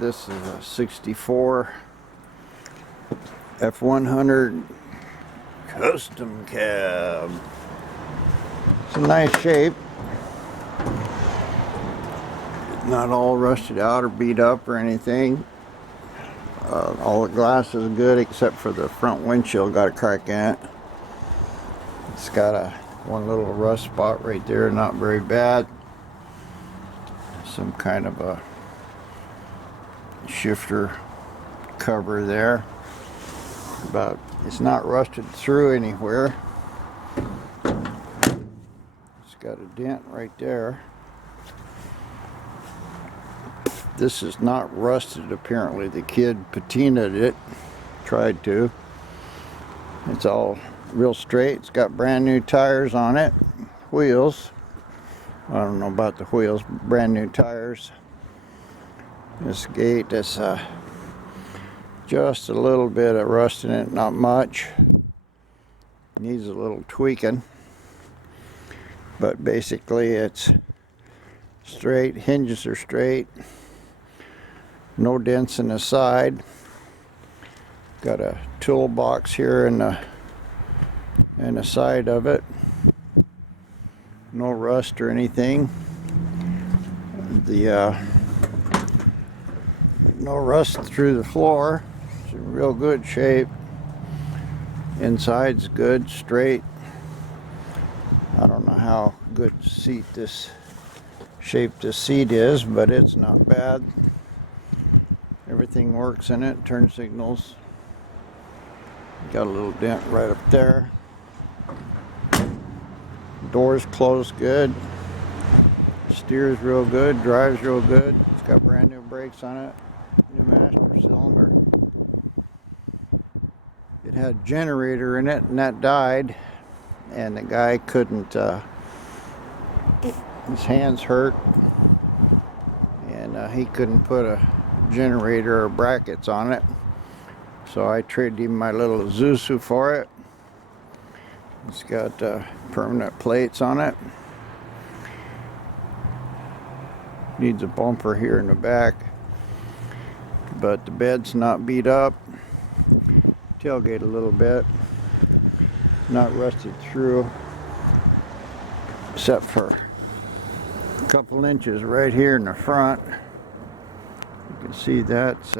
This is a 64 F100 custom cab. It's a nice shape. Not all rusted out or beat up or anything. All the glass is good except for the front windshield got a crack in it. It's got one little rust spot right there, not very bad. Some kind of a shifter cover there, but it's not rusted through anywhere. It's got a dent right there. This is not rusted apparently. The kid patinaed it, tried to. It's all real straight. It's got brand new tires on it, wheels. I don't know about the wheels, but brand new tires. This gate is just a little bit of rust in it, not much. Needs a little tweaking, but basically it's straight. Hinges are straight. No dents in the side. Got a toolbox here in the side of it. No rust or anything. No rust through the floor. It's in real good shape. Inside's good, straight. I don't know how good shape this seat is, but it's not bad. Everything works in it. Turn signals. Got a little dent right up there. Doors closed good. Steers real good. Drives real good. It's got brand new brakes on it. New master cylinder. It had a generator in it, and that died. And the guy couldn't. His hands hurt, and he couldn't put a generator or brackets on it. So I traded him my little Isuzu for it. It's got permanent plates on it. Needs a bumper here in the back, but the bed's not beat up. Tailgate a little bit, not rusted through, except for a couple inches right here in the front. You can see that's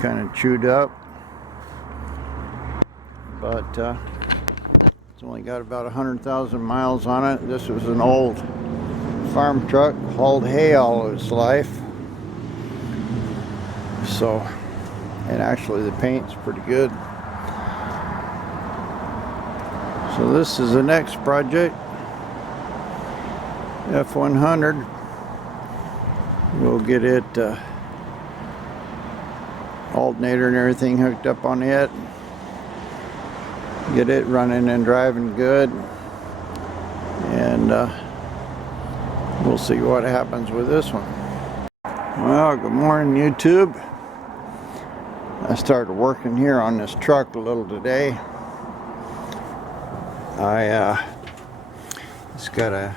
kind of chewed up, but it's only got about 100,000 miles on it. This was an old farm truck, hauled hay all of its life. So, and actually the paint's pretty good. So this is the next project, F100. We'll get it alternator and everything hooked up on it. Get it running and driving good. And we'll see what happens with this one. Well, good morning, YouTube. I started working here on this truck a little today. It's got a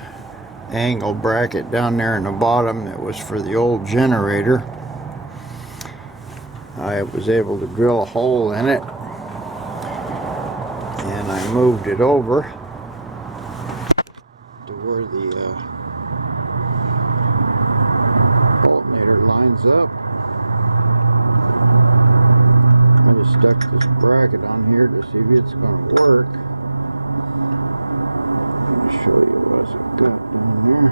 angle bracket down there in the bottom that was for the old generator. I was able to drill a hole in it, and I moved it over to where the alternator lines up. I just stuck this bracket on here to see if it's going to work. I'm going to show you what I've got down there.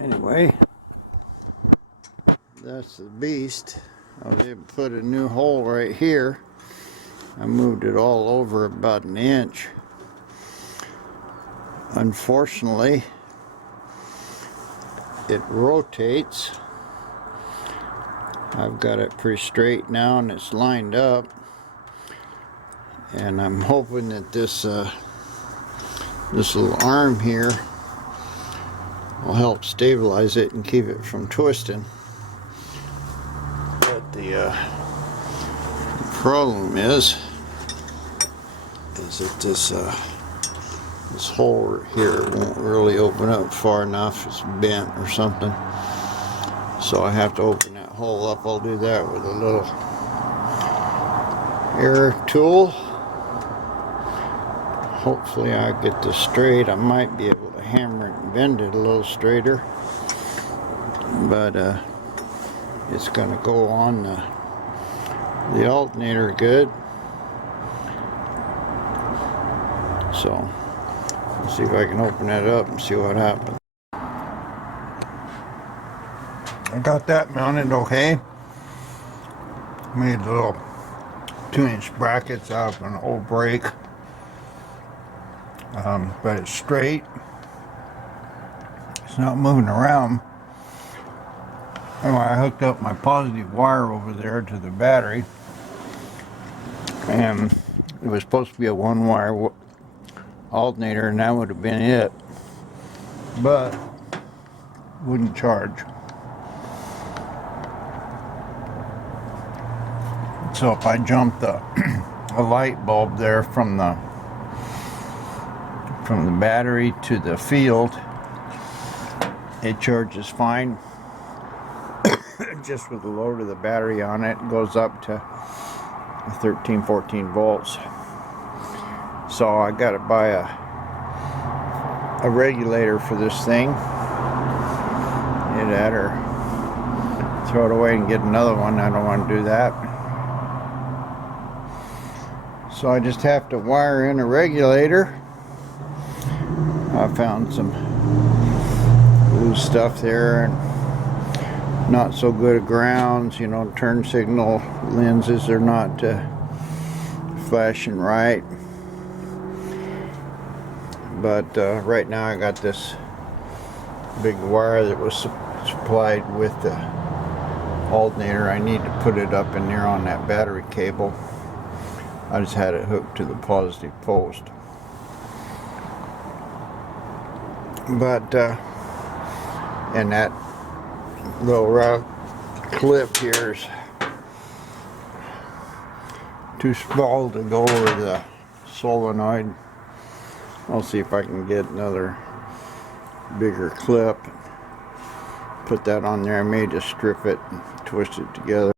Anyway, that's the beast. I was able to put a new hole right here. I moved it all over about an inch. Unfortunately, it rotates. I've got it pretty straight now and it's lined up, and I'm hoping that this little arm here will help stabilize it and keep it from twisting. But the problem is that this this hole here won't really open up far enough. It's bent or something. So I have to open that hole up. I'll do that with a little air tool. Hopefully I get this straight. I might be able to hammer it and bend it a little straighter. But it's going to go on the alternator good. So let's see if I can open that up and see what happens. I got that mounted okay. Made little 2-inch brackets out of an old brake. But it's straight. It's not moving around. Anyway, I hooked up my positive wire over there to the battery, and it was supposed to be a 1-wire alternator, and that would have been it, but wouldn't charge. So if I jumped a light bulb there from the battery to the field, it charges fine. Just with the load of the battery on it, goes up to 13-14 volts. So I got to buy a regulator for this thing. Either that or throw it away and get another one. I don't want to do that. So I just have to wire in a regulator. I found some loose stuff there and not so good at grounds. You know, turn signal lenses are not flashing right. But right now I got this big wire that was supplied with the alternator. I need to put it up in there on that battery cable. I just had it hooked to the positive post. But and that little round clip here is too small to go over the solenoid. I'll see if I can get another bigger clip, put that on there. I may just strip it and twist it together.